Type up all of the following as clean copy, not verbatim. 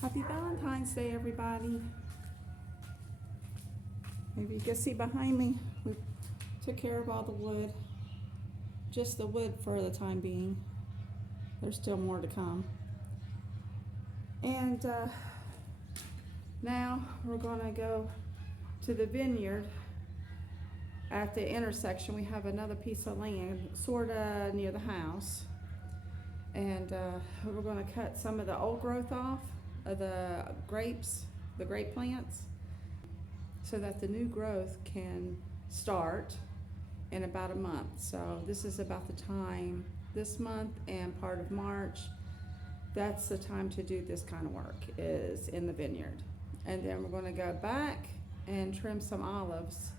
Happy Valentine's Day, everybody. Maybe you can see behind me, we took care of all the wood. Just the wood for the time being. There's still more to come. And now we're gonna go to the vineyard. At the intersection, we have another piece of land, sorta near the house. And we're gonna cut some of the old growth off of the grapes, the grape plants, so that the new growth can start in about a month. So this is about the time, this month and part of March, that's the time to do this kind of work, is in the vineyard. And then we're gonna go back and trim some olives.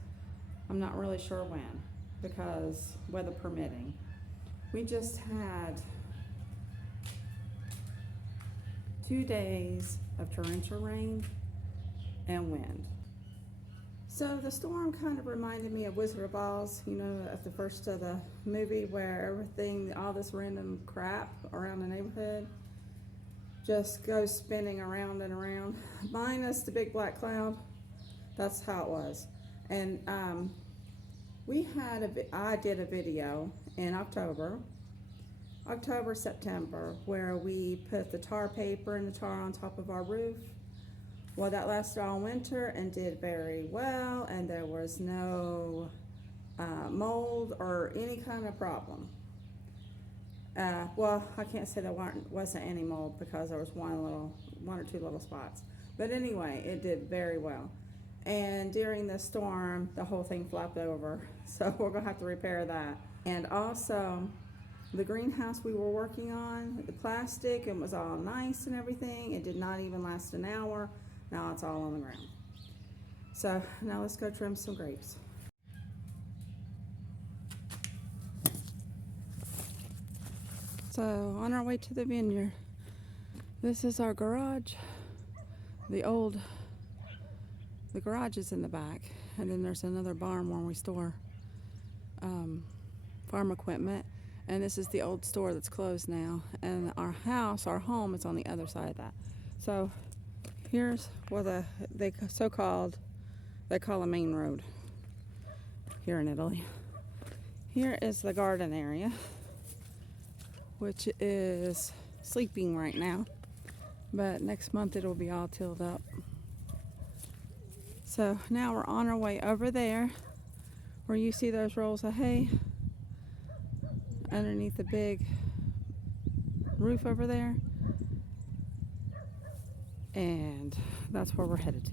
I'm not really sure when, because weather permitting. We just had 2 days of torrential rain and wind. So the storm kind of reminded me of Wizard of Oz, you know, at the first of the movie, where everything, all this random crap around the neighborhood just goes spinning around and around, minus the big black cloud. That's how it was. And I did a video in October, September, where we put the tar paper and the tar on top of our roof. Well, that lasted all winter and did very well, and there was no mold or any kind of problem. Well, I can't say there wasn't any mold, because there was one or two little spots. But anyway, it did very well. And during the storm, the whole thing flopped over, so we're gonna have to repair that. And also, the greenhouse we were working on, the plastic, it was all nice and everything. It did not even last an hour. Now it's all on the ground. So now let's go trim some grapes. So on our way to the vineyard, this is our garage. The garage is in the back, and then there's another barn where we store farm equipment. And this is the old store that's closed now. And our home is on the other side of that. So here's what they call a main road here in Italy. Here is the garden area, which is sleeping right now, but next month it'll be all tilled up. So now we're on our way over there, where you see those rolls of hay underneath the big roof over there, and that's where we're headed to.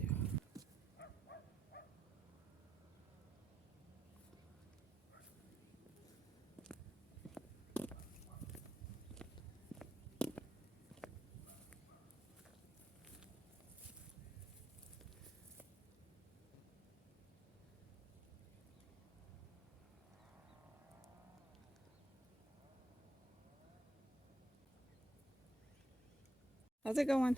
How's it going?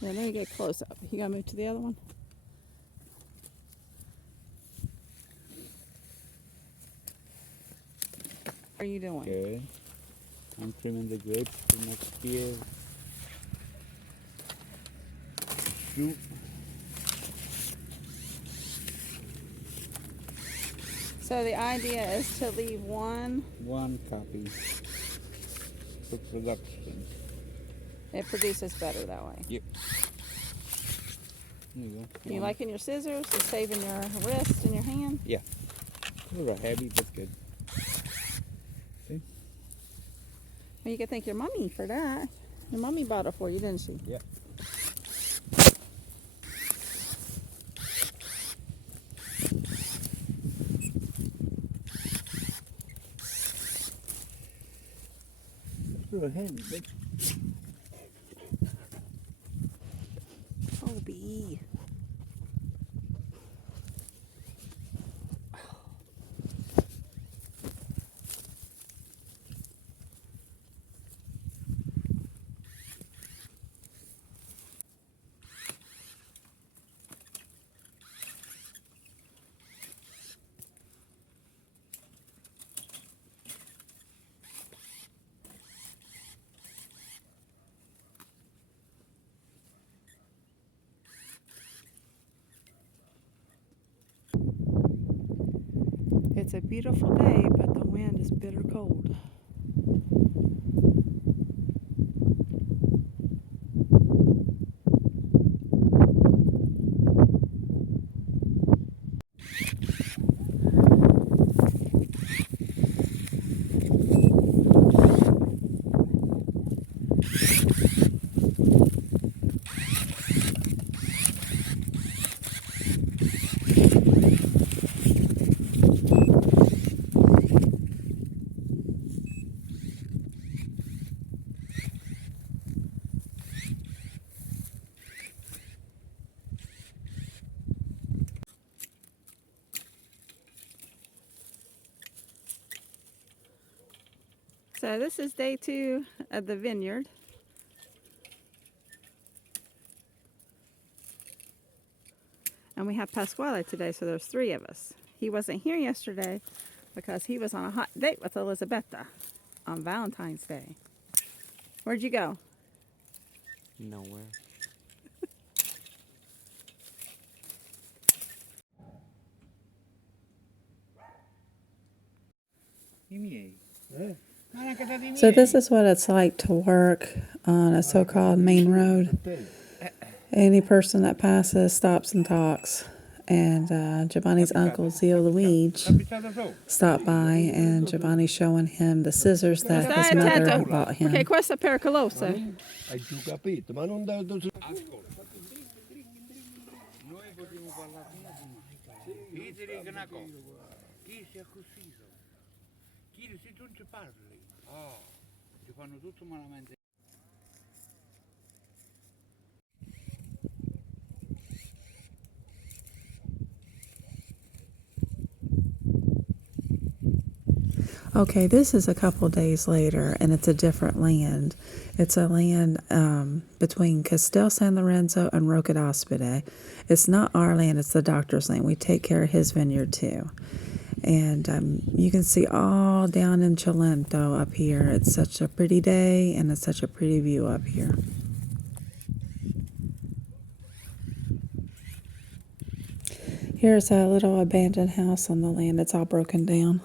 Yeah, let me get close up. You gotta move to the other one. How are you doing? Good. I'm trimming the grapes for next year. Shoot. So the idea is to leave one copy for production. It produces better that way. Yep. There you go. You liking your scissors? It's saving your wrist and your hand? Yeah. A little heavy, but good. See? Well, you could thank your mommy for that. Your mommy bought it for you, didn't she? Yep. A little heavy, but Toby. It's a beautiful day, but the wind is bitter cold. So this is day 2 of the vineyard. And we have Pasquale today, so there's 3 of us. He wasn't here yesterday because he was on a hot date with Elisabetta on Valentine's Day. Where'd you go? Nowhere. So this is what it's like to work on a so-called main road. Any person that passes stops and talks. And Giovanni's uncle, Zio Luigi, stopped by, and Giovanni's showing him the scissors that his mother bought him. Perché questa è pericolosa. Hai giù capito, ma non da Noi potremmo parlare io ti dico una cosa, chi si è accusato? Chi se tu non ci parli? Ti fanno tutto malamente. Okay, this is a couple days later, and it's a different land. It's a land between Castel San Lorenzo and Rocca d'Ospite. It's not our land, it's the doctor's land. We take care of his vineyard too. And you can see all down in Cilento up here. It's such a pretty day, and it's such a pretty view up here. Here's a little abandoned house on the land. It's all broken down.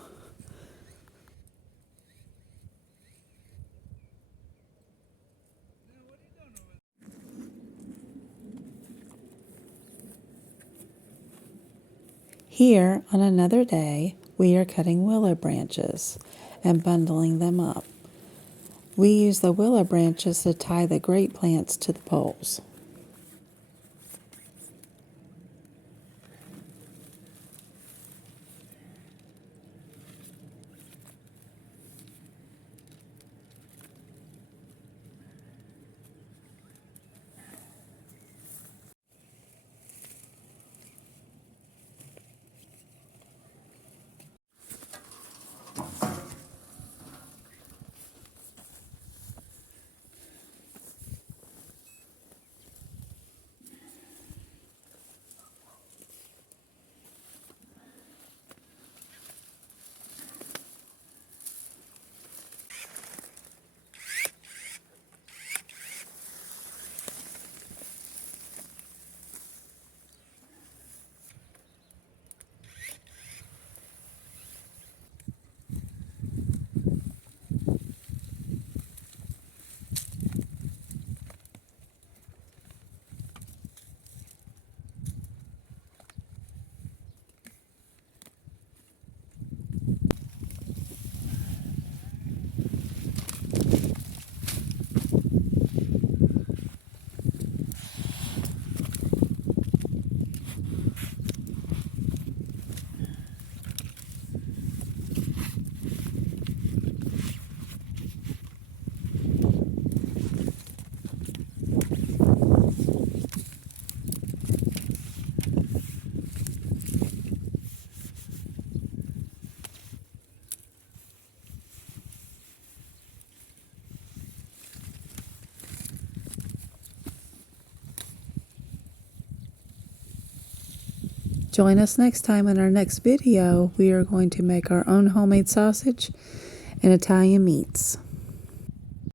Here, on another day, we are cutting willow branches and bundling them up. We use the willow branches to tie the grape plants to the poles. Join us next time in our next video. We are going to make our own homemade sausage and Italian meats.